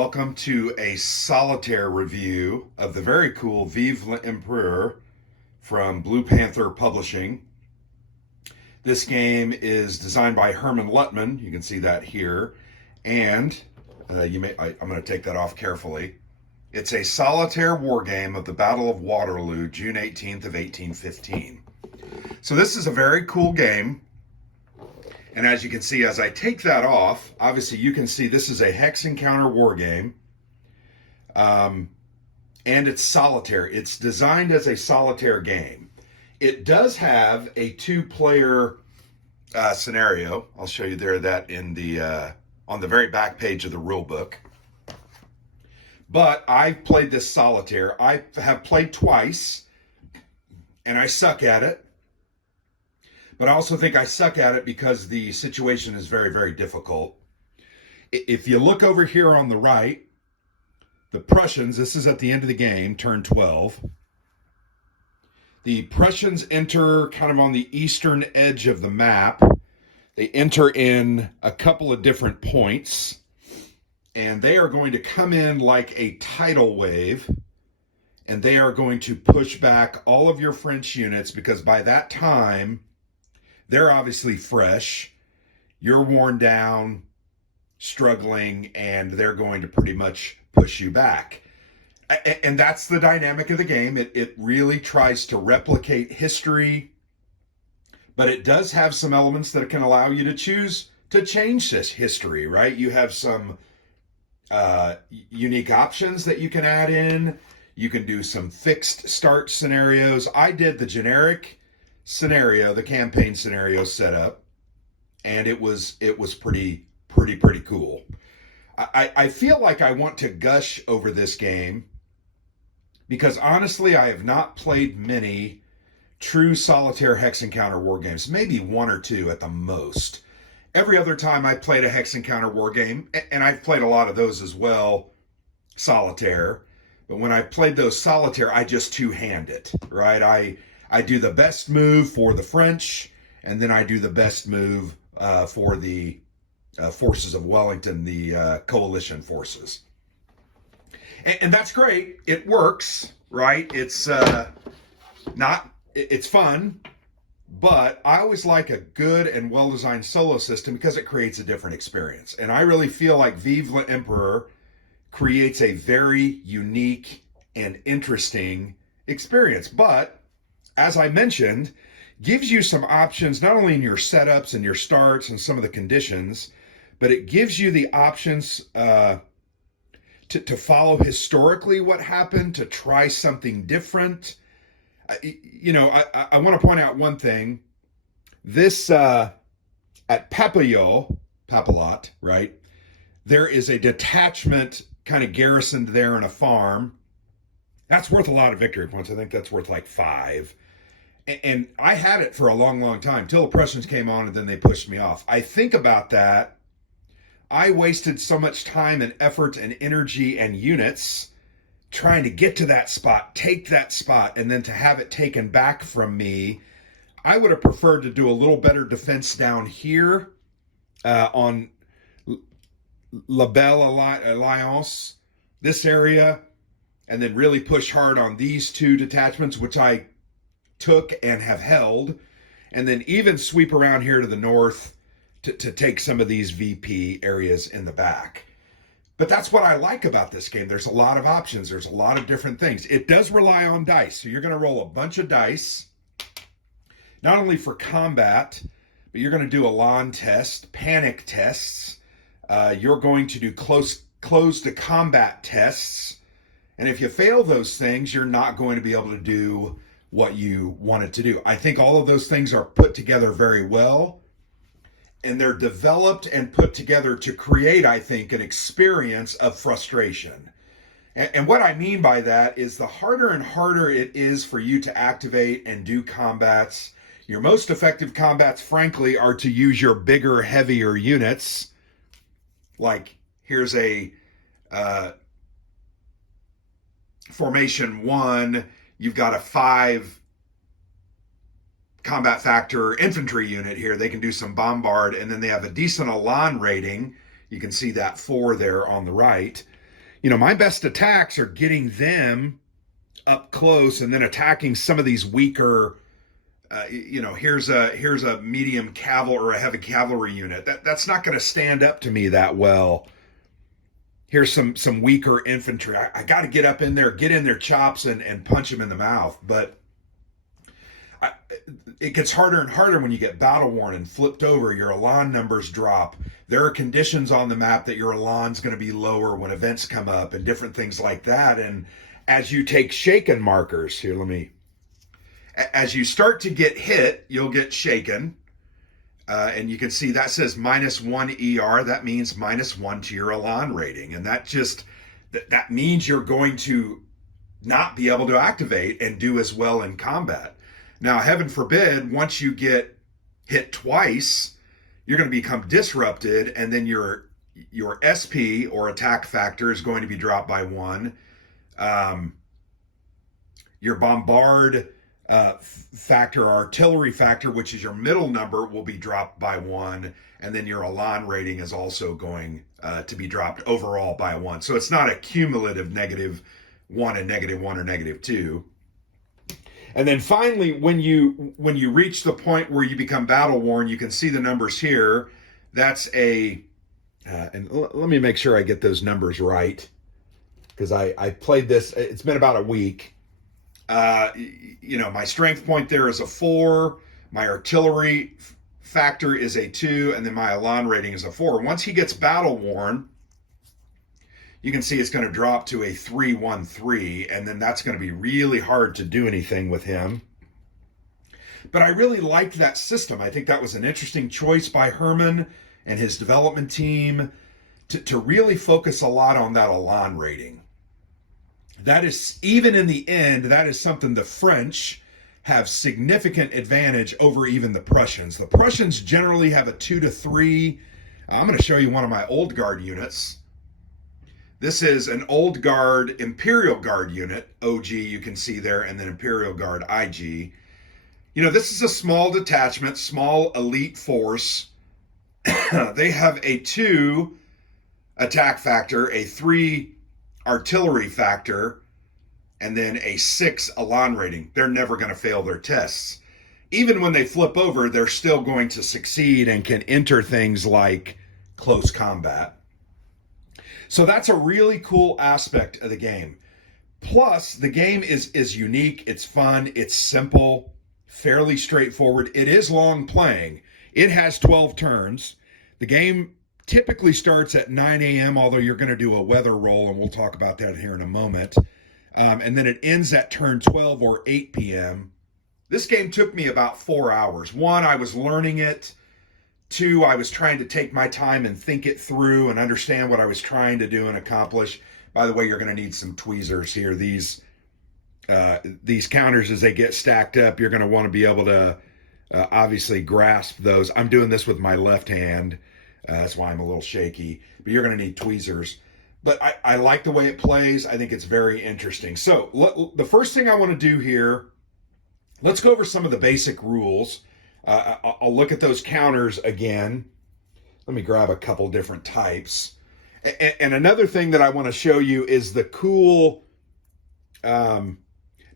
Welcome to a solitaire review of the very cool Vive l'Empereur from Blue Panther Publishing. This game is designed by Herman Luttman. You can see that here. And I'm going to take that off carefully. It's a solitaire war game of the Battle of Waterloo, June 18th of 1815. So this is a very cool game. And as you can see, as I take that off, obviously you can see this is a hex encounter war game. And it's solitaire. It's designed as a solitaire game. It does have a two-player scenario. I'll show you that in the on the very back page of the rule book. But I've played this solitaire. I have played twice, and I suck at it. But I also think I suck at it because the situation is very, very difficult. If you look over here on the right, the Prussians, this is at the end of the game, turn 12. The Prussians enter kind of on the eastern edge of the map. They enter in a couple of different points, and they are going to come in like a tidal wave, and they are going to push back all of your French units because by that time, they're obviously fresh, you're worn down, struggling, and they're going to pretty much push you back. And that's the dynamic of the game. It really tries to replicate history, but it does have some elements that can allow you to choose to change this history, right? You have some unique options that you can add in. You can do some fixed start scenarios. I did the generic scenario, the campaign scenario setup, and it was pretty cool. I feel like I want to gush over this game because honestly, I have not played many true solitaire hex encounter war games, maybe one or two at the most. Every other time I played a hex encounter war game, and I've played a lot of those as well, solitaire, but when I played those solitaire, I just two-hand it, right? I do the best move for the French, and then I do the best move for the forces of Wellington, the coalition forces. And that's great. It works, right? It's it's fun, but I always like a good and well-designed solo system because it creates a different experience. And I really feel like Vive l'Empereur creates a very unique and interesting experience. But as I mentioned, gives you some options, not only in your setups and your starts and some of the conditions, but it gives you the options to follow historically what happened, to try something different. I want to point out one thing. This, at Papillote, right, there is a detachment kind of garrisoned there in a farm. That's worth a lot of victory points. I think that's worth like 5. And I had it for a long, long time till the Prussians came on and then they pushed me off. I think about that. I wasted so much time and effort and energy and units trying to get to that spot, take that spot, and then to have it taken back from me. I would have preferred to do a little better defense down here on La Belle Alliance, this area, and then really push hard on these two detachments, which I took and have held, and then even sweep around here to the north to take some of these VP areas in the back. But that's what I like about this game. There's a lot of options. There's a lot of different things. It does rely on dice. So you're going to roll a bunch of dice, not only for combat, but you're going to do Elan test, panic tests. You're going to do close to combat tests. And if you fail those things, you're not going to be able to do what you wanted to do. I think all of those things are put together very well, and they're developed and put together to create, I think, an experience of frustration. And what I mean by that is the harder and harder it is for you to activate and do combats, your most effective combats, frankly, are to use your bigger, heavier units. Like, here's a Formation 1, you've got a 5 combat factor infantry unit here. They can do some bombard, and then they have a decent Elan rating. You can see that 4 there on the right. my best attacks are getting them up close and then attacking some of these weaker. Here's a medium cavalry or a heavy cavalry unit. That's not going to stand up to me that well. Here's some weaker infantry. I got to get up in there, get in their chops, and punch them in the mouth. But it gets harder and harder when you get battle worn and flipped over. Your elan numbers drop. There are conditions on the map that your elan's going to be lower when events come up and different things like that. And as you take shaken markers, as you start to get hit, you'll get shaken. And you can see that says -1 ER. That means -1 to your elan rating. And that means you're going to not be able to activate and do as well in combat. Now, heaven forbid, once you get hit twice, you're going to become disrupted, and then your SP or attack factor is going to be dropped by 1. Your bombard factor, artillery factor, which is your middle number, will be dropped by 1, and then your elan rating is also going to be dropped overall by 1. So it's not a cumulative -1 and -1 or -2. And then finally, when you reach the point where you become battle worn, you can see the numbers here. That's and let me make sure I get those numbers right, because I played this. It's been about a week. My strength point there is a 4. My artillery factor is a 2, and then my elan rating is a 4. Once he gets battle worn, you can see it's going to drop to a 3-1-3, and then that's going to be really hard to do anything with him. But I really liked that system. I think that was an interesting choice by Herman and his development team to really focus a lot on that elan rating. That is, even in the end, that is something the French have significant advantage over even the Prussians. The Prussians generally have a 2 to 3. I'm going to show you one of my old guard units. This is an old guard, Imperial Guard unit, OG, you can see there, and then Imperial Guard, IG. This is a small detachment, small elite force. They have a 2 attack factor, a 3 artillery factor, and then a 6 elan rating. They're never going to fail their tests. Even when they flip over, they're still going to succeed and can enter things like close combat. So that's a really cool aspect of the game. Plus, the game is unique, it's fun, it's simple, fairly straightforward. It is long playing. It has 12 turns. The game typically starts at 9 a.m., although you're going to do a weather roll, and we'll talk about that here in a moment. And then it ends at turn 12 or 8 p.m. This game took me about 4 hours. 1, I was learning it. 2, I was trying to take my time and think it through and understand what I was trying to do and accomplish. By the way, you're going to need some tweezers here. These counters, as they get stacked up, you're going to want to be able to obviously grasp those. I'm doing this with my left hand. That's why I'm a little shaky. But you're going to need tweezers. But I like the way it plays. I think it's very interesting. So the first thing I want to do here, let's go over some of the basic rules. I'll look at those counters again. Let me grab a couple different types. And another thing that I want to show you is the cool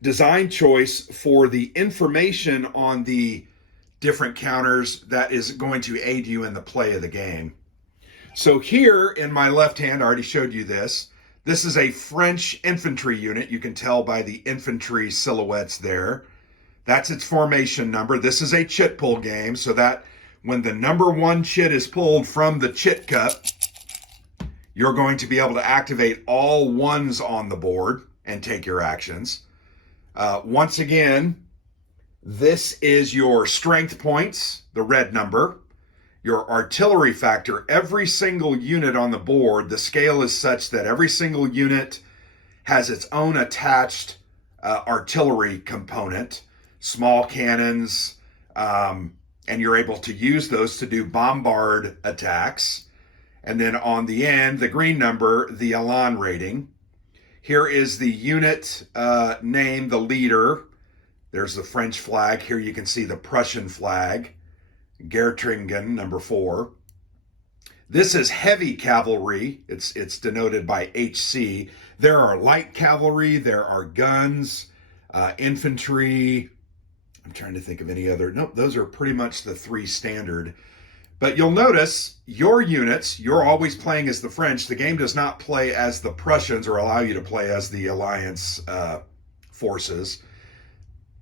design choice for the information on the different counters that is going to aid you in the play of the game. So here in my left hand, I already showed you this. This is a French infantry unit. You can tell by the infantry silhouettes there. That's its formation number. This is a chit pull game, so that when the number 1 chit is pulled from the chit cup, you're going to be able to activate all 1s on the board and take your actions. Once again, this is your strength points, the red number. Your artillery factor, every single unit on the board, the scale is such that every single unit has its own attached artillery component. Small cannons, and you're able to use those to do bombard attacks. And then on the end, the green number, the elan rating. Here is the unit name, the leader. There's the French flag. Here you can see the Prussian flag, Gertringen, number 4. This is heavy cavalry. It's denoted by HC. There are light cavalry. There are guns, infantry. I'm trying to think of any other. Nope, those are pretty much the three standard. But you'll notice your units, you're always playing as the French. The game does not play as the Prussians or allow you to play as the Alliance forces.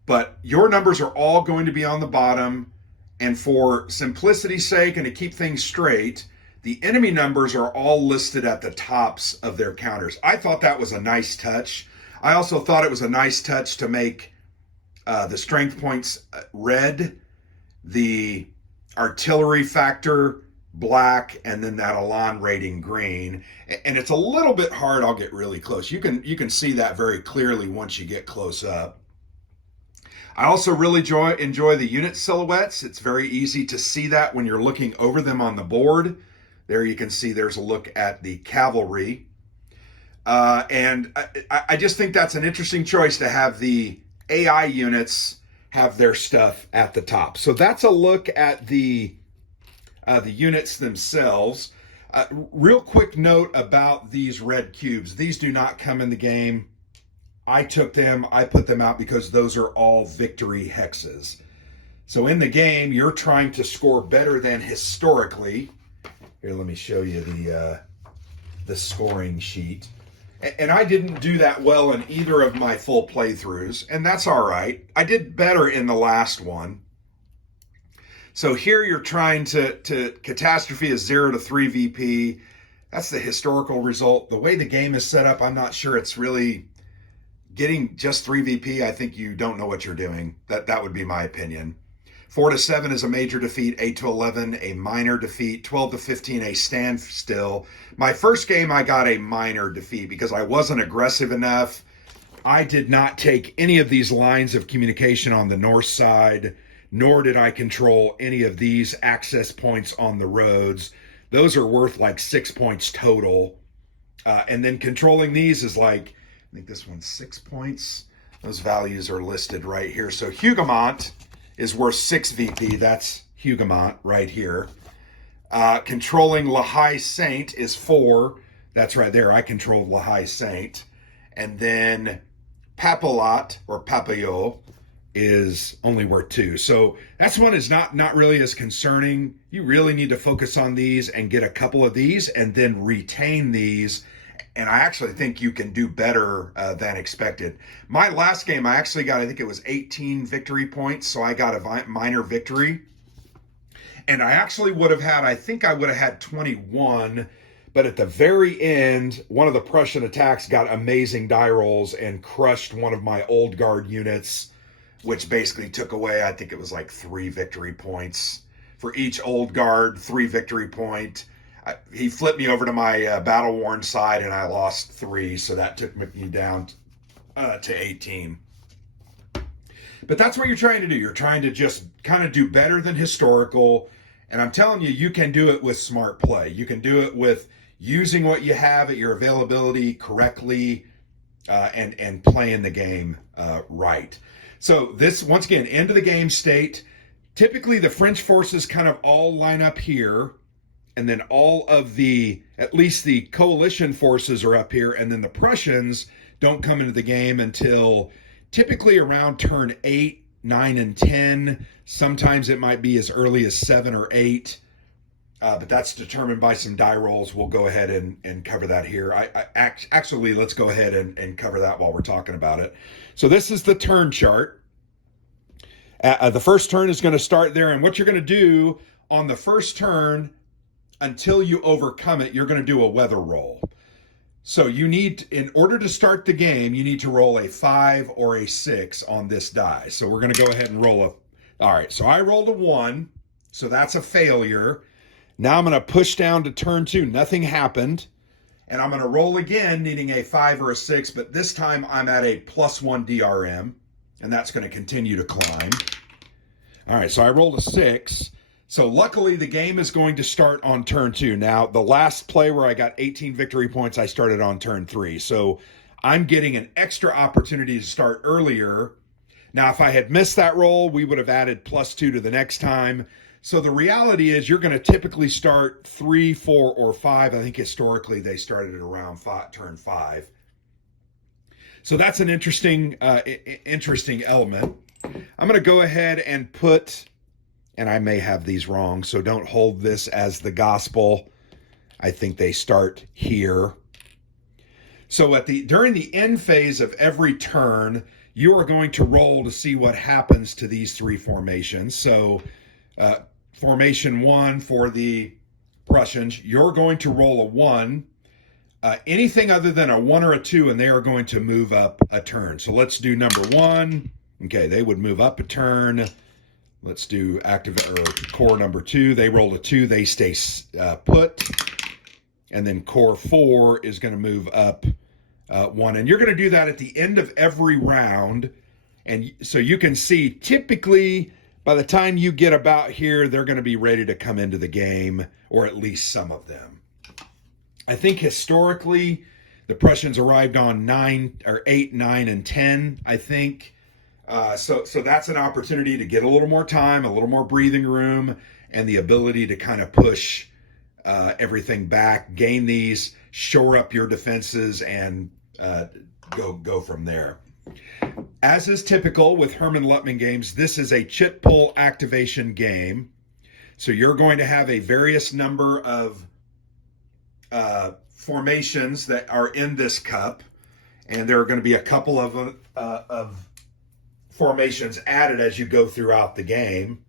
But your numbers are all going to be on the bottom. And for simplicity's sake and to keep things straight, the enemy numbers are all listed at the tops of their counters. I thought that was a nice touch. I also thought it was a nice touch to make the strength points red, the artillery factor black, and then that Elan rating green. And it's a little bit hard. I'll get really close. You can see that very clearly once you get close up. I also really enjoy the unit silhouettes. It's very easy to see that when you're looking over them on the board. There you can see there's a look at the cavalry. And I just think that's an interesting choice to have the AI units have their stuff at the top. So that's a look at the units themselves. Real quick note about these red cubes. These do not come in the game. I took them, I put them out because those are all victory hexes. So in the game, you're trying to score better than historically. Here, let me show you the scoring sheet. And I didn't do that well in either of my full playthroughs, and that's all right. I did better in the last one. So here you're trying to catastrophe is 0 to 3 VP. That's the historical result. The way the game is set up, I'm not sure it's really getting just 3 VP. I think you don't know what you're doing. That would be my opinion. 4 to 7 is a major defeat. 8 to 11, a minor defeat. 12 to 15, a standstill. My first game, I got a minor defeat because I wasn't aggressive enough. I did not take any of these lines of communication on the north side, nor did I control any of these access points on the roads. Those are worth like 6 points total. And then controlling these is like, I think this one's 6 points. Those values are listed right here. So Hougoumont is worth 6 VP. That's Hougoumont right here. Controlling La Haye Saint is 4. That's right there. I controlled La Haye Saint. And then Papillote or Papillot is only worth 2. So that's one is not really as concerning. You really need to focus on these and get a couple of these and then retain these. And I actually think you can do better than expected. My last game, I actually got, I think it was 18 victory points. So I got a minor victory. And I actually would have had, I think I would have had 21. But at the very end, one of the Prussian attacks got amazing die rolls and crushed one of my old guard units, which basically took away, I think it was like 3 victory points. For each old guard, 3 victory point. He flipped me over to my battle-worn side, and I lost 3, so that took me down to 18. But that's what you're trying to do. You're trying to just kind of do better than historical, and I'm telling you, you can do it with smart play. You can do it with using what you have at your availability correctly and playing the game right. So this, once again, end of the game state. Typically, the French forces kind of all line up here, and then all of the, at least the coalition forces are up here, and then the Prussians don't come into the game until typically around turn 8, 9, and 10. Sometimes it might be as early as 7 or 8, but that's determined by some die rolls. We'll go ahead and cover that here. Actually, let's go ahead and cover that while we're talking about it. So this is the turn chart. The first turn is going to start there, and what you're going to do on the first turn, until you overcome it, you're going to do a weather roll. So you need, in order to start the game, you need to roll a 5 or a 6 on this die. So we're going to go ahead and roll a, all right, so I rolled a 1, so that's a failure. Now I'm going to push down to turn 2. Nothing happened. And I'm going to roll again, needing a 5 or a 6, but this time I'm at a +1 DRM, and that's going to continue to climb. All right, so I rolled a 6. So luckily, the game is going to start on turn 2. Now, the last play where I got 18 victory points, I started on turn 3. So I'm getting an extra opportunity to start earlier. Now, if I had missed that roll, we would have added +2 to the next time. So the reality is you're going to typically start 3, 4, or 5. I think historically they started at around turn 5. So that's an interesting element. I'm going to go ahead and put, and I may have these wrong, so don't hold this as the gospel. I think they start here. So during the end phase of every turn, you are going to roll to see what happens to these 3 formations. So formation 1 for the Prussians, you're going to roll a 1. Anything other than a 1 or a 2, and they are going to move up a turn. So let's do number 1. Okay, they would move up a turn. Let's do core number 2. They rolled a 2. They stay put. And then core 4 is going to move up 1. And you're going to do that at the end of every round. And so you can see typically by the time you get about here, they're going to be ready to come into the game, or at least some of them. I think historically the Prussians arrived on 8, 9, and 10, I think. So that's an opportunity to get a little more time, a little more breathing room, and the ability to kind of push everything back, gain these, shore up your defenses, and go from there. As is typical with Herman Luttman games, this is a chit pull activation game. So you're going to have a various number of formations that are in this cup, and there are going to be a couple of formations added as you go throughout the game.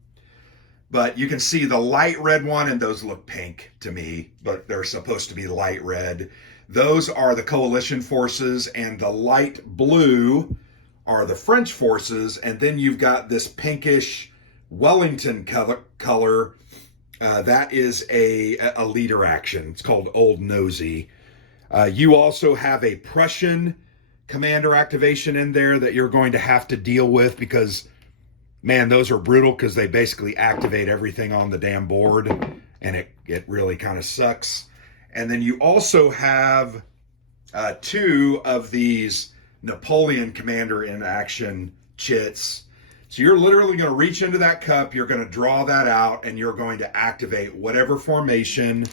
But you can see the light red one, and those look pink to me, but they're supposed to be light red. Those are the coalition forces, and the light blue are the French forces, and then you've got this pinkish Wellington color. That is a leader action. It's called Old Nosy. You also have a Prussian commander activation in there that you're going to have to deal with because, man, those are brutal because they basically activate everything on the damn board, and it really kind of sucks. And then you also have 2 of these Napoleon commander in action chits. So you're literally going to reach into that cup, you're going to draw that out, and you're going to activate whatever formation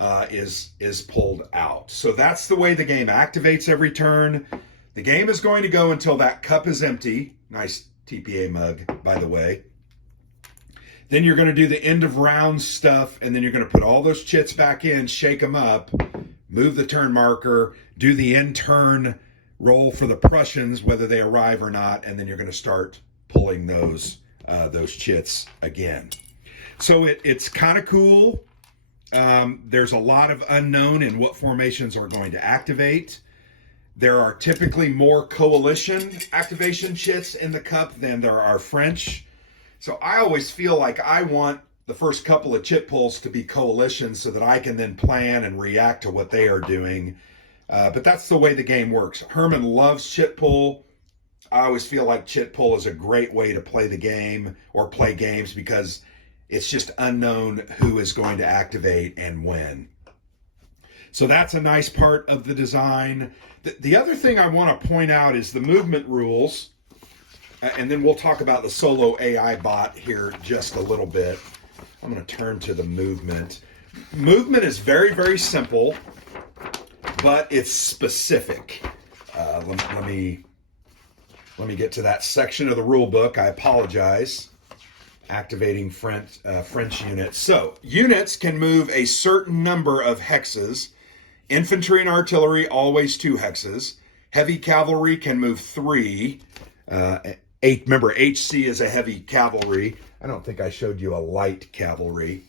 is pulled out. So that's the way the game activates every turn. The game is going to go until that cup is empty. Nice TPA mug, by the way. Then you're going to do the end of round stuff, and then you're going to put all those chits back in, shake them up, move the turn marker, do the end turn roll for the Prussians, whether they arrive or not, and then you're going to start pulling those chits again. So it's kind of cool. There's a lot of unknown in what formations are going to activate. There are typically more coalition activation chits in the cup than there are French. So I always feel like I want the first couple of chit pulls to be coalitions so that I can then plan and react to what they are doing. But that's the way the game works. Herman loves chit pull. I always feel like chit pull is a great way to play the game or play games because it's just unknown who is going to activate and when. So that's a nice part of the design. The other thing I want to point out is the movement rules. And then we'll talk about the solo AI bot here just a little bit. I'm going to turn to the movement. Movement is very, very simple, but it's specific. Let me get to that section of the rule book. I apologize. Activating French units. So units can move a certain number of hexes. Infantry and artillery, always 2 hexes. Heavy cavalry can move 3. Remember, HC is a heavy cavalry. I don't think I showed you a light cavalry.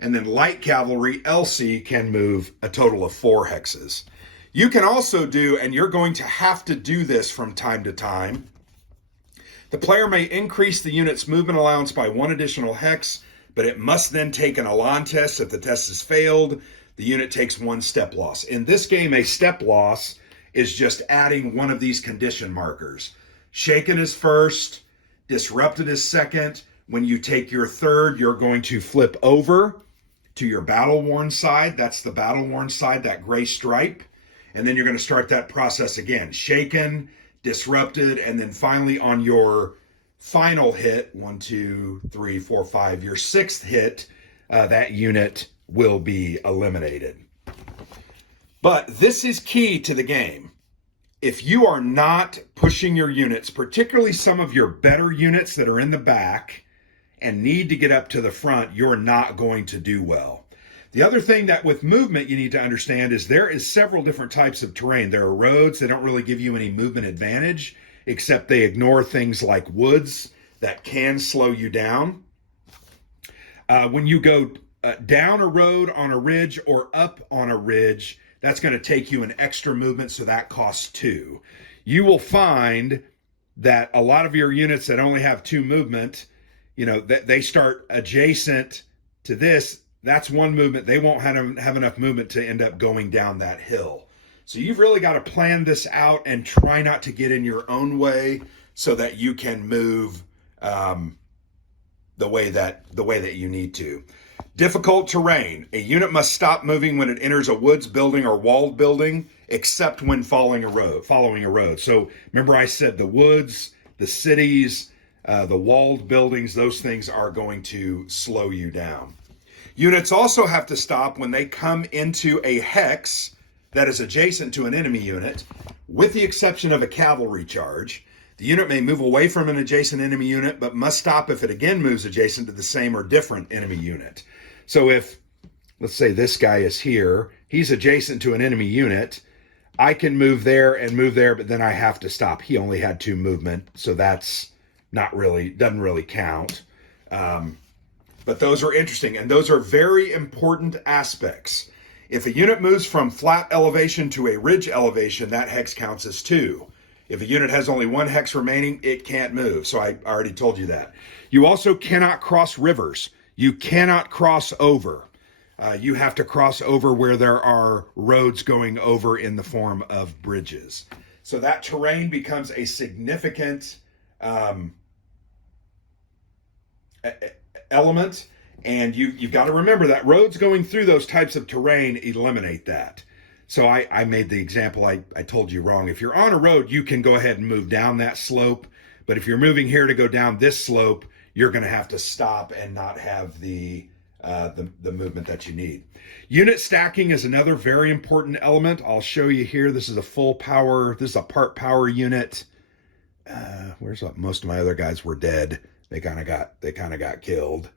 And then light cavalry, LC, can move a total of 4 hexes. You can also do, and you're going to have to do this from time to time, the player may increase the unit's movement allowance by 1 additional hex, but it must then take an Elan test. If the test has failed, the unit takes 1 step loss. In this game, a step loss is just adding one of these condition markers. Shaken is first, disrupted is second. When you take your third, you're going to flip over to your battle-worn side. That's the battle-worn side, that gray stripe. And then you're going to start that process again. Shaken, disrupted, and then finally on your final hit, 1, 2, 3, 4, 5, your sixth hit, that unit will be eliminated. But this is key to the game. If you are not pushing your units, particularly some of your better units that are in the back and need to get up to the front, you're not going to do well. The other thing that with movement you need to understand is there is several different types of terrain. There are roads that don't really give you any movement advantage, except they ignore things like woods that can slow you down. When you go down a road on a ridge or up on a ridge, that's going to take you an extra movement, so that costs 2. You will find that a lot of your units that only have 2 movement, they start adjacent to this. That's 1 movement. They won't have enough movement to end up going down that hill. So you've really got to plan this out and try not to get in your own way so that you can move the way that you need to. Difficult terrain. A unit must stop moving when it enters a woods building or walled building, except when following a road. So remember I said the woods, the cities, the walled buildings, those things are going to slow you down. Units also have to stop when they come into a hex that is adjacent to an enemy unit, with the exception of a cavalry charge. The unit may move away from an adjacent enemy unit, but must stop if it again moves adjacent to the same or different enemy unit. So if, let's say this guy is here, he's adjacent to an enemy unit, I can move there, but then I have to stop. He only had 2 movement, so that's doesn't really count. But those are interesting, and those are very important aspects. If a unit moves from flat elevation to a ridge elevation, that hex counts as 2. If a unit has only 1 hex remaining, it can't move. So I already told you that. You also cannot cross rivers. You cannot cross over. You have to cross over where there are roads going over in the form of bridges. So that terrain becomes a significant element. And you've got to remember that roads going through those types of terrain eliminate that. So I made the example, I told you wrong. If you're on a road, you can go ahead and move down that slope. But if you're moving here to go down this slope, you're going to have to stop and not have the movement that you need. Unit stacking is another very important element. I'll show you here. This is a full power. This is a part power unit. Most of my other guys were dead. They kind of got killed.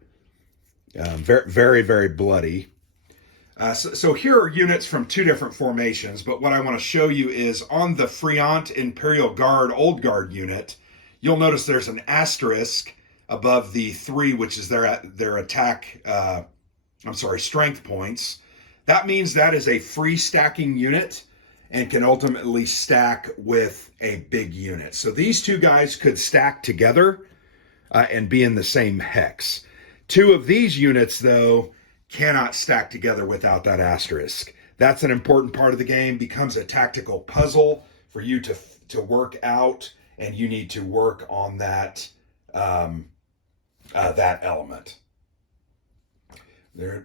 Very, very, very bloody. So here are units from 2 different formations, but what I want to show you is on the Friant Imperial Guard Old Guard unit, you'll notice there's an asterisk above the 3, which is their attack, strength points. That means that is a free stacking unit and can ultimately stack with a big unit. So these 2 guys could stack together and be in the same hex. 2 of these units, though, cannot stack together without that asterisk. That's an important part of the game, becomes a tactical puzzle for you to work out, and you need to work on that that element.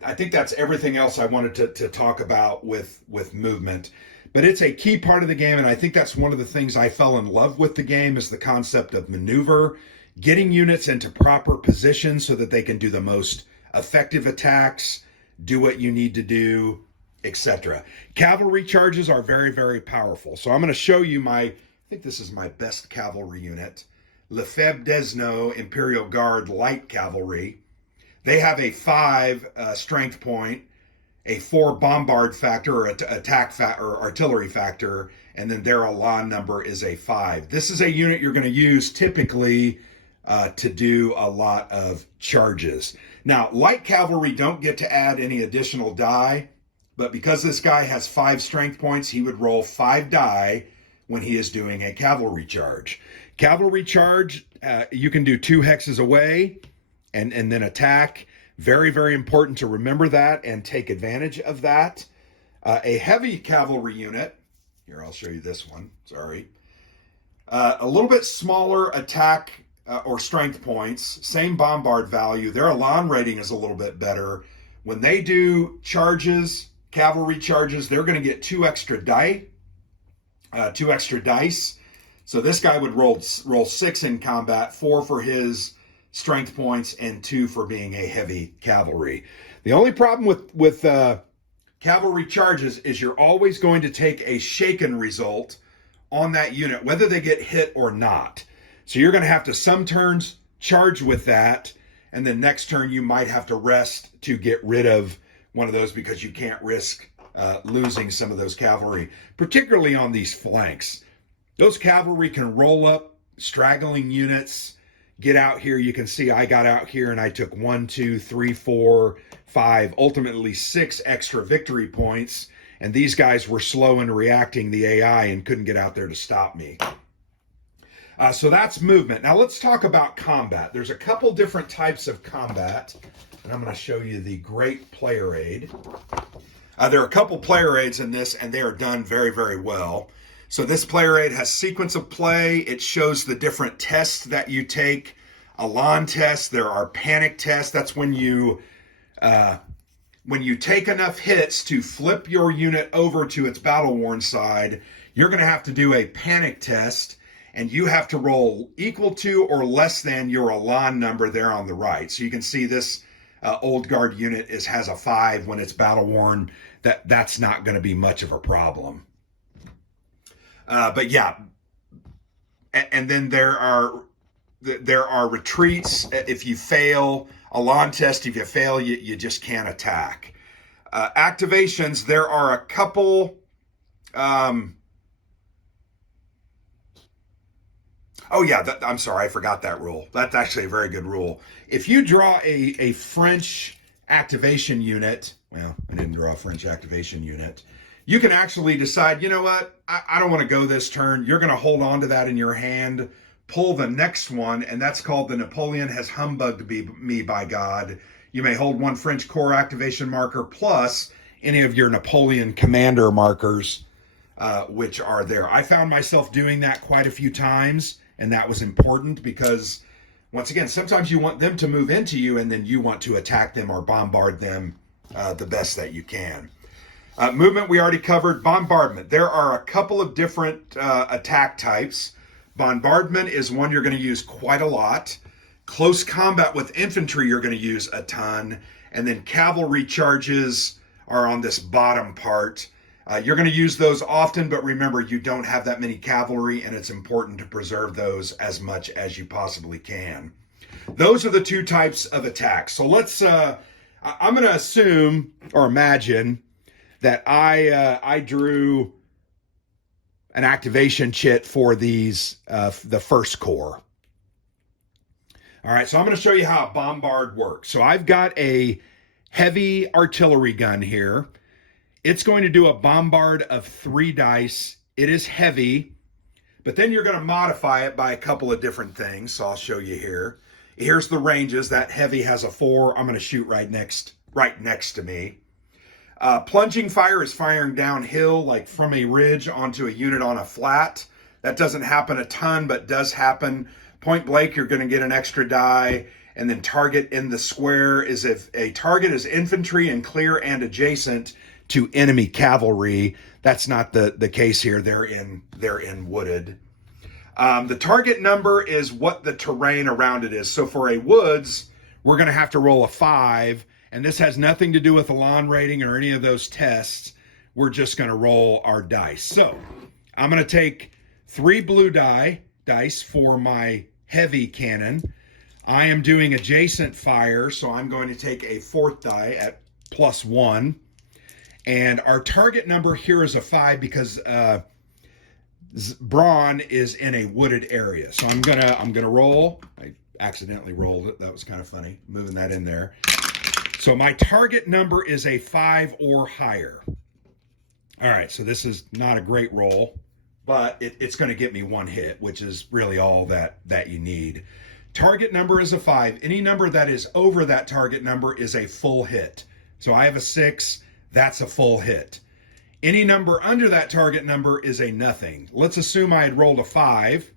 I think that's everything else I wanted to talk about with movement. But it's a key part of the game, and I think that's one of the things I fell in love with the game is the concept of maneuver, getting units into proper position so that they can do the most effective attacks, do what you need to do, etc. Cavalry charges are very, very powerful. So I'm going to show you I think this is my best cavalry unit, Lefebvre Desnos Imperial Guard Light Cavalry. They have a 5 strength point, a 4 bombard factor or attack or artillery factor, and then their elan number is a 5. This is a unit you're going to use typically to do a lot of charges. Now, light cavalry don't get to add any additional die, but because this guy has 5 strength points, he would roll 5 die when he is doing a cavalry charge. Cavalry charge, you can do 2 hexes away and then attack. Very, very important to remember that and take advantage of that. A heavy cavalry unit, here I'll show you this one, sorry. A little bit smaller attack or strength points, same bombard value. Their elan rating is a little bit better. When they do charges, cavalry charges, they're going to get 2 extra dice. So this guy would roll 6 in combat, 4 for his strength points, and 2 for being a heavy cavalry. The only problem with cavalry charges is you're always going to take a shaken result on that unit, whether they get hit or not. So you're going to have to some turns charge with that, and then next turn you might have to rest to get rid of one of those because you can't risk losing some of those cavalry, particularly on these flanks. Those cavalry can roll up straggling units, get out here. You can see I got out here and I took 1, 2, 3, 4, 5, ultimately 6 extra victory points. And these guys were slow in reacting the AI and couldn't get out there to stop me. So that's movement. Now let's talk about combat. There's a couple different types of combat, and I'm going to show you the great player aid. There are a couple player aids in this, and they are done very, very well. So this player aid has sequence of play. It shows the different tests that you take. Elan tests. There are panic tests. That's when you take enough hits to flip your unit over to its battle-worn side. You're going to have to do a panic test, and you have to roll equal to or less than your Elan number there on the right. So you can see this old guard unit has a 5 when it's battle-worn. That's not going to be much of a problem. But yeah, and then there are retreats. If you fail a Elan test, if you fail, you just can't attack. Activations, there are a couple. Oh yeah, I'm sorry, I forgot that rule. That's actually a very good rule. If you draw a French activation unit, well, I didn't draw a French activation unit, you can actually decide, you know what, I don't want to go this turn. You're going to hold on to that in your hand, pull the next one, and that's called the Napoleon has humbugged me by God. You may hold 1 French corps activation marker plus any of your Napoleon commander markers, which are there. I found myself doing that quite a few times, and that was important because, once again, sometimes you want them to move into you and then you want to attack them or bombard them the best that you can. Movement we already covered. Bombardment. There are a couple of different attack types. Bombardment is one you're going to use quite a lot. Close combat with infantry you're going to use a ton. And then cavalry charges are on this bottom part. You're going to use those often, but remember, you don't have that many cavalry, and it's important to preserve those as much as you possibly can. Those are the 2 types of attacks. So let's, I'm going to assume or imagine that I drew an activation chit for these, the first corps. All right, so I'm going to show you how a bombard works. So I've got a heavy artillery gun here. It's going to do a bombard of 3 dice. It is heavy, but then you're going to modify it by a couple of different things. So I'll show you here. Here's the ranges. That heavy has a 4. I'm going to shoot right next to me. Plunging fire is firing downhill, like from a ridge onto a unit on a flat. That doesn't happen a ton, but does happen. Point blank, you're going to get an extra die. And then target in the square is if a target is infantry and clear and adjacent to enemy cavalry. That's not the case here. They're in wooded. The target number is what the terrain around it is. So for a woods, we're going to have to roll a 5, and this has nothing to do with Elan rating or any of those tests. We're just going to roll our dice. So I'm going to take 3 blue dice for my heavy cannon. I am doing adjacent fire, so I'm going to take a 4th die at +1. And our target number here is a 5 because Braun is in a wooded area. So I'm gonna roll. I accidentally rolled it. That was kind of funny, moving that in there. So my target number is a 5 or higher. All right, so this is not a great roll, but it's going to get me 1 hit, which is really all that you need. Target number is a 5. Any number that is over that target number is a full hit. So I have a 6. That's a full hit. Any number under that target number is a nothing. Let's assume I had rolled a 5.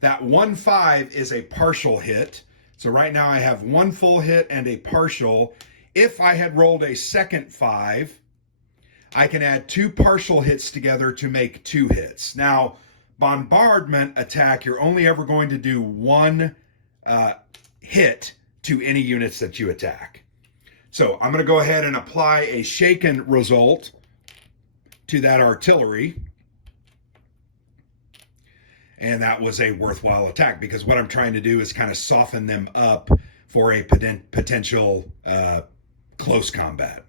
That 1 5 is a partial hit. So right now I have 1 full hit and a partial. If I had rolled a second 5, I can add 2 partial hits together to make 2 hits. Now, bombardment attack, you're only ever going to do one hit to any units that you attack. So I'm going to go ahead and apply a shaken result to that artillery. And that was a worthwhile attack because what I'm trying to do is kind of soften them up for a potential close combat.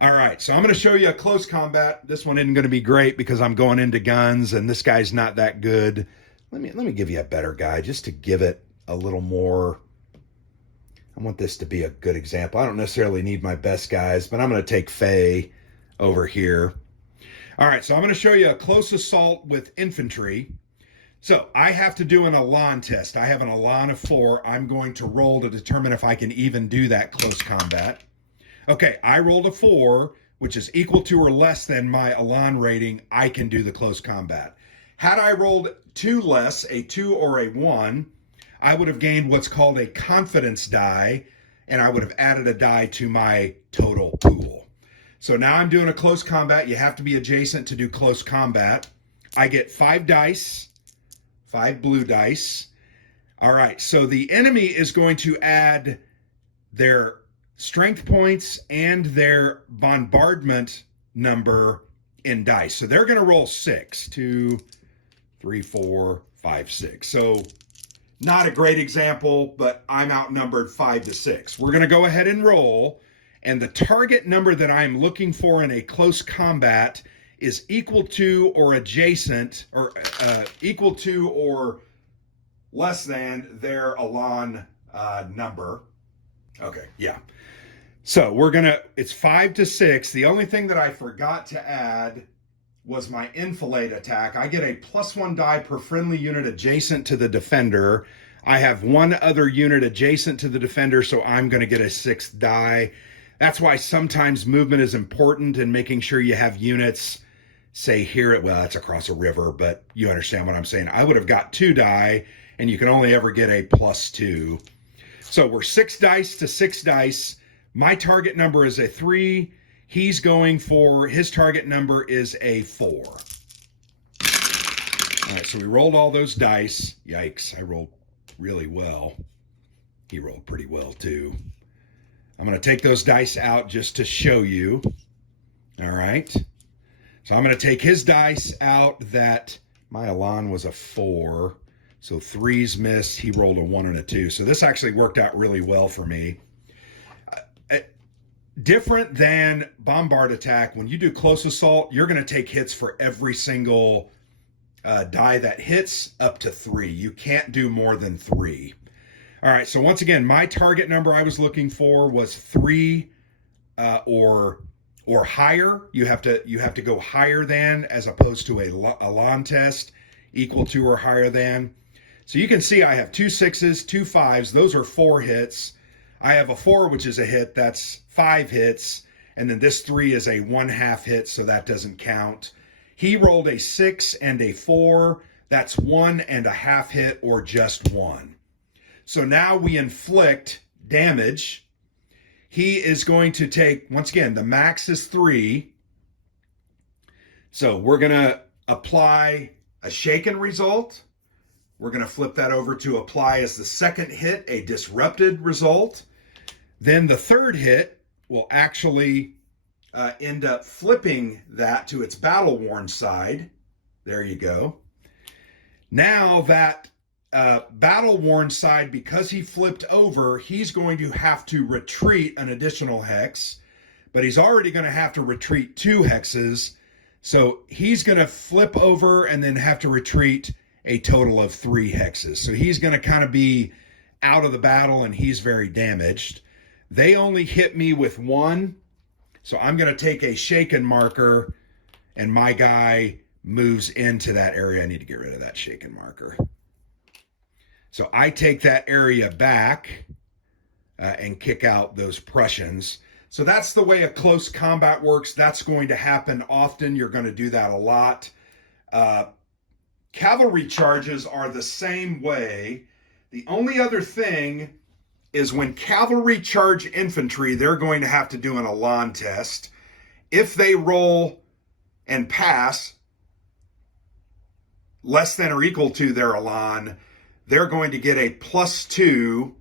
All right, so I'm going to show you a close combat. This one isn't going to be great because I'm going into guns and this guy's not that good. Let me give you a better guy just to give it a little more. I want this to be a good example. I don't necessarily need my best guys, but I'm going to take Faye over here. All right, so I'm going to show you a close assault with infantry. So I have to do an Elan test. I have an Elan of 4. I'm going to roll to determine if I can even do that close combat. Okay, I rolled a 4, which is equal to or less than my Elan rating. I can do the close combat. Had I rolled 2 less, a 2 or a 1, I would have gained what's called a confidence die, and I would have added a die to my total pool. So now I'm doing a close combat. You have to be adjacent to do close combat. I get 5 dice, 5 blue dice. All right, so the enemy is going to add their strength points and their bombardment number in dice. So they're going to roll 6, 2, 3, 4, 5, 6. So not a great example, but I'm outnumbered 5 to 6. We're going to go ahead and roll, and the target number that I'm looking for in a close combat is equal to or adjacent, or equal to or less than their Elan number. Okay, yeah. So it's 5 to 6. The only thing that I forgot to add was my enfilade attack. I get a +1 die per friendly unit adjacent to the defender. I have one other unit adjacent to the defender, so I'm going to get a 6th die. That's why sometimes movement is important and making sure you have units, say here, well, that's across a river, but you understand what I'm saying. I would have got 2 die, and you can only ever get a +2. So we're 6 dice to 6 dice. My target number is a 3. He's going for, his target number is a 4. All right, so we rolled all those dice. Yikes, I rolled really well. He rolled pretty well too. I'm going to take those dice out just to show you. All right. So I'm going to take his dice out. That my Elan was a 4. So 3's missed. He rolled a 1 and a 2. So this actually worked out really well for me. Different than bombard attack, when you do close assault, you're going to take hits for every single die that hits up to 3. You can't do more than 3. All right, so once again, my target number I was looking for was 3 or higher. You have to go higher than, as opposed to a Elan test, equal to or higher than. So you can see I have 2 6s, 2 5s. Those are 4 hits. I have a 4, which is a hit. That's 5 hits. And then this 3 is a 1/2 hit, so that doesn't count. He rolled a 6 and a 4. That's 1.5 hit, or just 1. So now we inflict damage. He is going to take, once again, the max is 3. So we're going to apply a shaken result. We're going to flip that over to apply as the second hit, a disrupted result. Then the third hit will actually end up flipping that to its battle-worn side. There you go. Now that battle-worn side, because he flipped over, he's going to have to retreat an additional hex, but he's already going to have to retreat 2 hexes. So he's going to flip over and then have to retreat a total of 3 hexes. So he's going to kind of be out of the battle, and he's very damaged. They only hit me with 1. So I'm going to take a shaken marker, and my guy moves into that area. I need to get rid of that shaken marker. So I take that area back and kick out those Prussians. So that's the way a close combat works. That's going to happen often. You're going to do that a lot. Cavalry charges are the same way. The only other thing is when cavalry charge infantry, they're going to have to do an Elan test. If they roll and pass, less than or equal to their elan, they're going to get a +2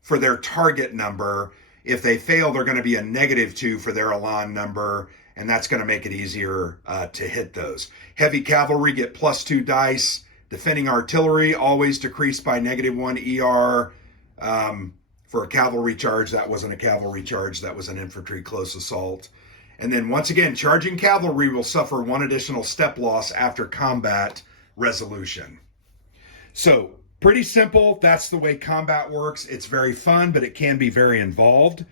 for their target number. If they fail, they're going to be a -2 for their elan number, and that's going to make it easier to hit those. Heavy cavalry get +2 dice. Defending artillery always decreased by -1 ER. For a cavalry charge, that wasn't a cavalry charge, that was an infantry close assault. And then once again, charging cavalry will suffer 1 additional step loss after combat resolution. So pretty simple. That's the way combat works. It's very fun, but it can be very involved.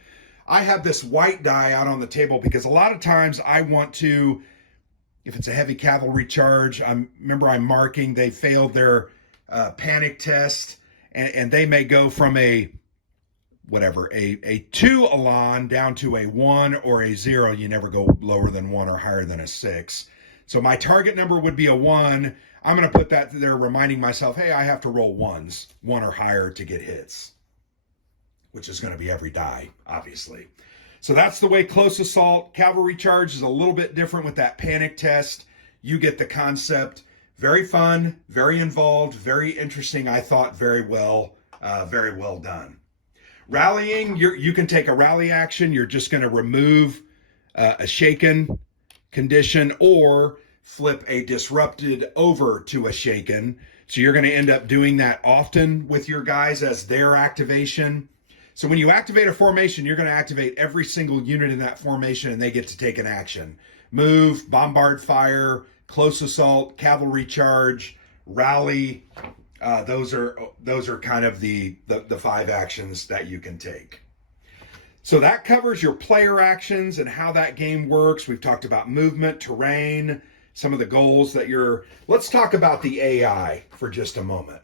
I have this white die out on the table because a lot of times I want to, if it's a heavy cavalry charge, I'm marking, they failed their panic test, and they may go from a 2 elan down to a 1 or a 0. You never go lower than 1 or higher than a 6. So my target number would be a 1. I'm going to put that there, reminding myself, hey, I have to roll 1s, 1 or higher to get hits, which is going to be every die, obviously. So that's the way close assault. Cavalry charge is a little bit different with that panic test. You get the concept. Very fun, very involved, very interesting. I thought very well done. Rallying, you can take a rally action. You're just going to remove a shaken condition or flip a disrupted over to a shaken. So you're going to end up doing that often with your guys as their activation. So when you activate a formation, you're going to activate every single unit in that formation, and they get to take an action. Move, bombard fire, close assault, cavalry charge, rally. Those are kind of the 5 actions that you can take. So that covers your player actions and how that game works. We've talked about movement, terrain, some of the goals that let's talk about the AI for just a moment.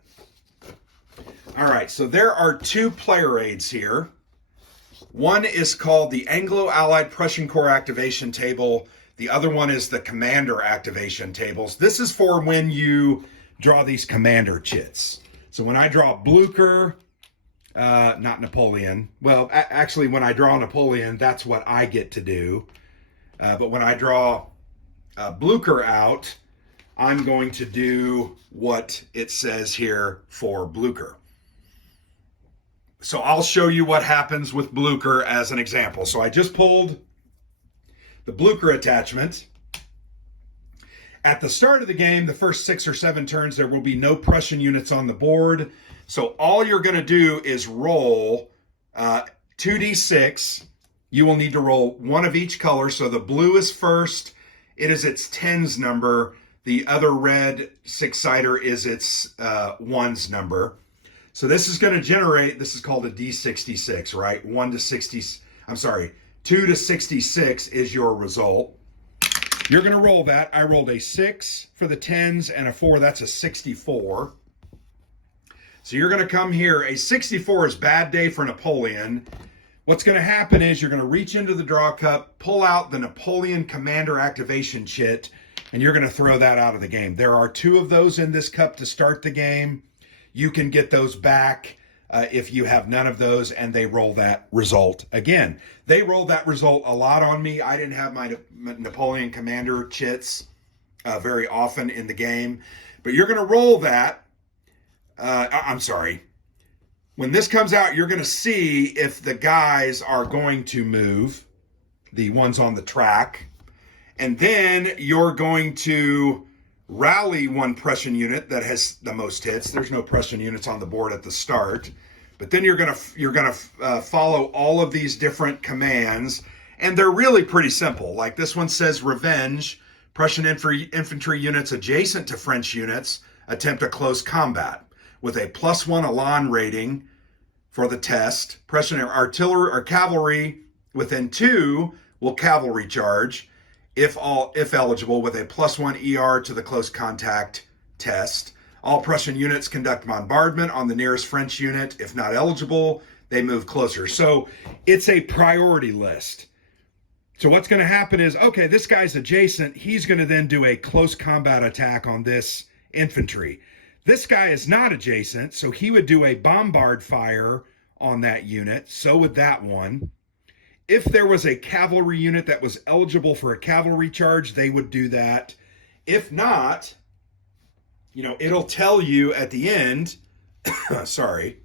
All right, so there are 2 player aids here. One is called the Anglo-Allied Prussian Corps activation table. The other one is the commander activation tables. This is for when you draw these commander chits. So when I draw Blücher, not Napoleon. Well, actually, when I draw Napoleon, that's what I get to do. But when I draw Blücher out, I'm going to do what it says here for Blücher. So I'll show you what happens with Blücher as an example. So I just pulled the Blücher attachment. At the start of the game, the first 6 or 7 turns, there will be no Prussian units on the board. So all you're going to do is roll 2d6. You will need to roll 1 of each color. So the blue is first. It is its 10s number. The other red 6-sider is its 1s number. So this is going to generate, this is called a D66, right? 2 to 66 is your result. You're going to roll that. I rolled a 6 for the 10s and a 4. That's a 64. So you're going to come here. A 64 is bad day for Napoleon. What's going to happen is you're going to reach into the draw cup, pull out the Napoleon Commander activation chit, and you're going to throw that out of the game. There are 2 of those in this cup to start the game. You can get those back if you have none of those, and they roll that result again. They rolled that result a lot on me. I didn't have my Napoleon Commander chits very often in the game. But you're going to roll that. I'm sorry. When this comes out, you're going to see if the guys are going to move, the ones on the track. And then you're going to rally 1 Prussian unit that has the most hits. There's no Prussian units on the board at the start. But then you're going to follow all of these different commands, and they're really pretty simple. Like this one says revenge. Prussian infantry units adjacent to French units attempt a close combat with a +1 elan rating for the test. Prussian artillery or cavalry within 2 will cavalry charge, if eligible, with a +1 ER to the close contact test. All Prussian units conduct bombardment on the nearest French unit. If not eligible, they move closer. So it's a priority list. So what's going to happen is, okay, this guy's adjacent. He's going to then do a close combat attack on this infantry. This guy is not adjacent, so he would do a bombard fire on that unit. So would that one. If there was a cavalry unit that was eligible for a cavalry charge, they would do that. If not, it'll tell you at the end, sorry,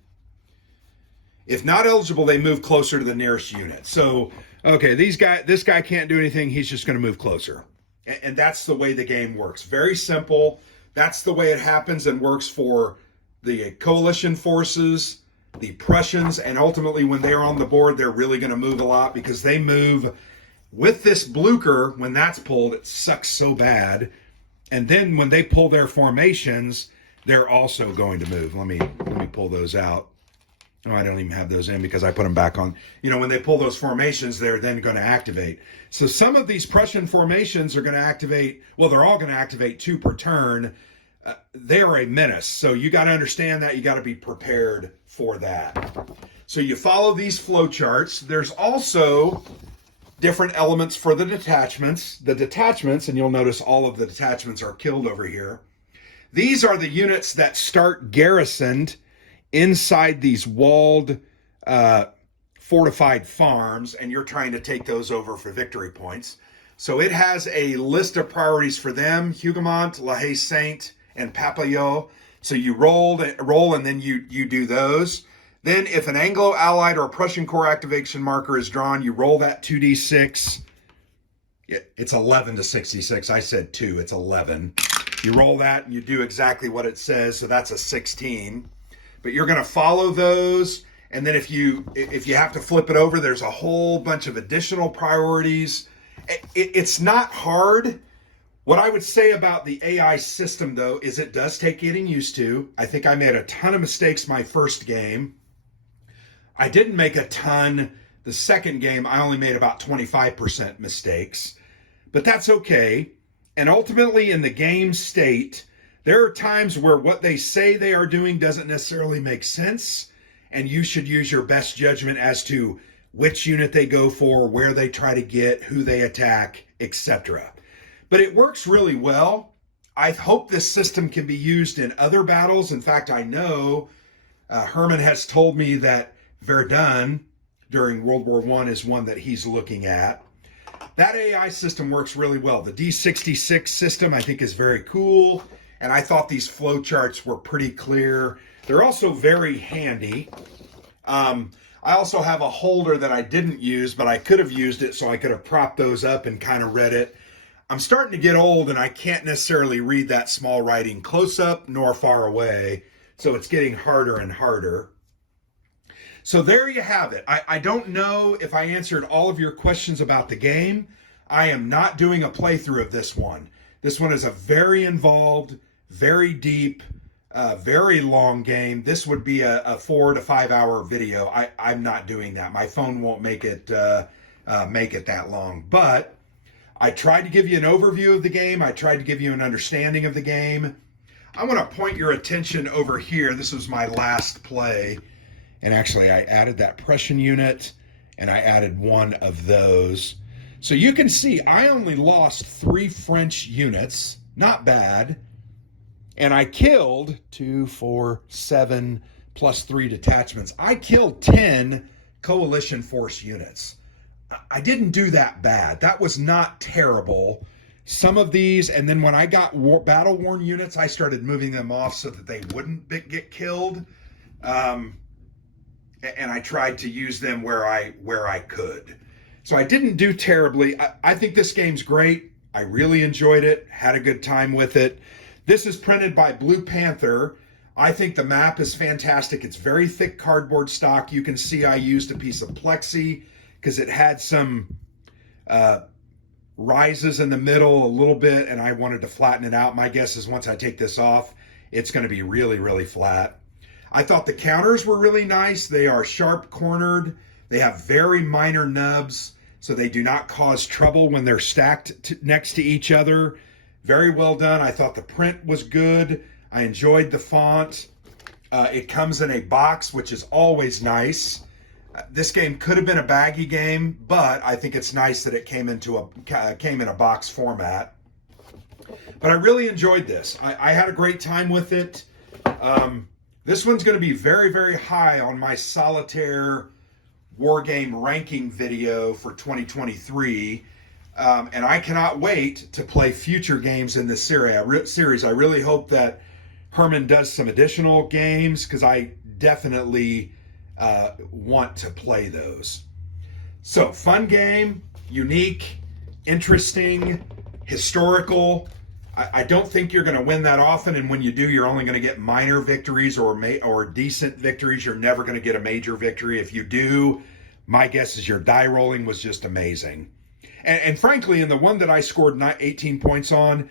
if not eligible, they move closer to the nearest unit. So, okay, this guy can't do anything. He's just going to move closer. And that's the way the game works. Very simple. That's the way it happens and works for the coalition forces, the Prussians, and ultimately when they're on the board, they're really going to move a lot because they move with this Blucher. When that's pulled, it sucks so bad. And then when they pull their formations, they're also going to move. Let me pull those out. Oh, I don't even have those in because I put them back on. When they pull those formations, they're then going to activate. So some of these Prussian formations are going to activate. Well, they're all going to activate 2 per turn. They are a menace. So you got to understand that. You got to be prepared for that. So you follow these flow charts. There's also different elements for the detachments. The detachments, and you'll notice all of the detachments are killed over here. These are the units that start garrisoned inside these walled, fortified farms, and you're trying to take those over for victory points. So it has a list of priorities for them: Hougoumont, La Haye Sainte, and Papillon. So you roll, and then you do those. Then if an Anglo-Allied or Prussian Corps activation marker is drawn, you roll that 2d6. It's 11 to 66. I said 2. It's 11. You roll that, and you do exactly what it says. So that's a 16. But you're going to follow those, and then if you have to flip it over, there's a whole bunch of additional priorities. It's not hard. What I would say about the AI system, though, is it does take getting used to. I think I made a ton of mistakes my first game. I didn't make a ton the second game. I only made about 25% mistakes, but that's okay. And ultimately, in the game state, there are times where what they say they are doing doesn't necessarily make sense, and you should use your best judgment as to which unit they go for, where they try to get, who they attack, etc. But it works really well. I hope this system can be used in other battles. In fact, I know Herman has told me that Verdun during World War I is one that he's looking at. That AI system works really well. The D66 system I think is very cool. And I thought these flow charts were pretty clear. They're also very handy. I also have a holder that I didn't use, but I could have used it so I could have propped those up and kind of read it. I'm starting to get old and I can't necessarily read that small writing close up nor far away. So it's getting harder and harder. So there you have it. I don't know if I answered all of your questions about the game. I am not doing a playthrough of this one. This one is a very involved, very deep, very long game. This would be a 4 to 5 hour video. I'm not doing that. My phone won't make it that long. But I tried to give you an overview of the game. I tried to give you an understanding of the game. I want to point your attention over here. This was my last play. And actually, I added that Prussian unit, and I added one of those. So you can see I only lost 3 French units. Not bad. And I killed 2, 4, 7, plus 3 detachments. I killed 10 coalition force units. I didn't do that bad. That was not terrible. Some of these, and then when I got battle-worn units, I started moving them off so that they wouldn't get killed. And I tried to use them where I could. So I didn't do terribly. I think this game's great. I really enjoyed it, had a good time with it. This is printed by Blue Panther. I think the map is fantastic. It's very thick cardboard stock. You can see I used a piece of plexi because it had some rises in the middle a little bit, and I wanted to flatten it out. My guess is once I take this off, it's going to be really, really flat. I thought the counters were really nice. They are sharp cornered. They have very minor nubs, so they do not cause trouble when they're stacked next to each other. Very well done. I thought the print was good. I enjoyed the font. It comes in a box, which is always nice. This game could have been a baggy game, but I think it's nice that it came in a box format. But I really enjoyed this. I had a great time with it. This one's going to be very, very high on my solitaire war game ranking video for 2023. And I cannot wait to play future games in this series. I really hope that Herman does some additional games, because I definitely want to play those. So, fun game, unique, interesting, historical. I don't think you're going to win that often, and when you do, you're only going to get minor victories or decent victories. You're never going to get a major victory. If you do, my guess is your die rolling was just amazing. And frankly, in the one that I scored 18 points on,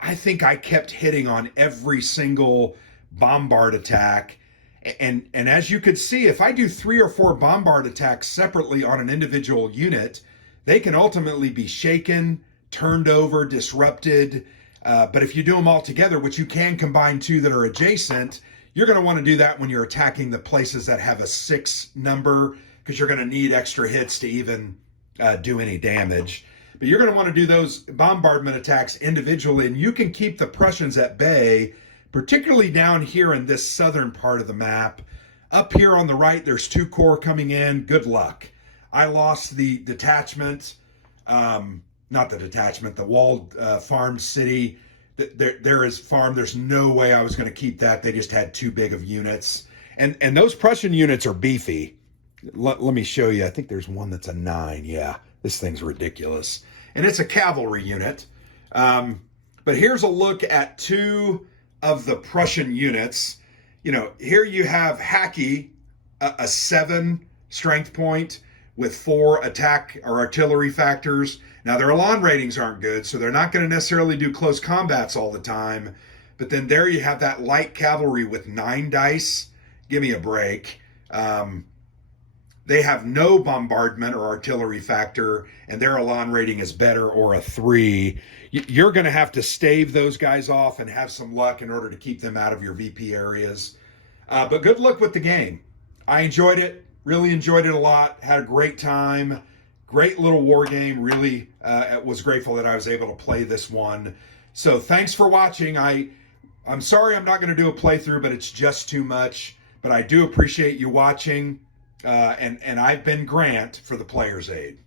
I think I kept hitting on every single bombard attack. And as you could see, if I do 3 or 4 bombard attacks separately on an individual unit, they can ultimately be shaken, turned over, disrupted. But if you do them all together, which you can combine 2 that are adjacent, you're going to want to do that when you're attacking the places that have a 6 number, because you're going to need extra hits to even do any damage. But you're going to want to do those bombardment attacks individually, and you can keep the Prussians at bay, particularly down here in this southern part of the map. Up here on the right, there's 2 corps coming in. Good luck. I lost the detachment. Not the detachment, the walled farm city. There is farm. There's no way I was going to keep that. They just had too big of units. And those Prussian units are beefy. Let me show you. I think there's one that's a 9. Yeah, this thing's ridiculous. And it's a cavalry unit. But here's a look at 2 of the Prussian units. You know, here you have Hackey, a 7 strength point with 4 attack or artillery factors. Now, their Elan ratings aren't good, so they're not going to necessarily do close combats all the time. But then there you have that light cavalry with 9 dice. Give me a break. They have no bombardment or artillery factor, and their Elan rating is better, or a 3. You're going to have to stave those guys off and have some luck in order to keep them out of your VP areas. But good luck with the game. I enjoyed it. Really enjoyed it a lot. Had a great time. Great little war game. Really was grateful that I was able to play this one. So thanks for watching. I'm sorry I'm not going to do a playthrough, but it's just too much. But I do appreciate you watching. And I've been Grant for the Player's Aid.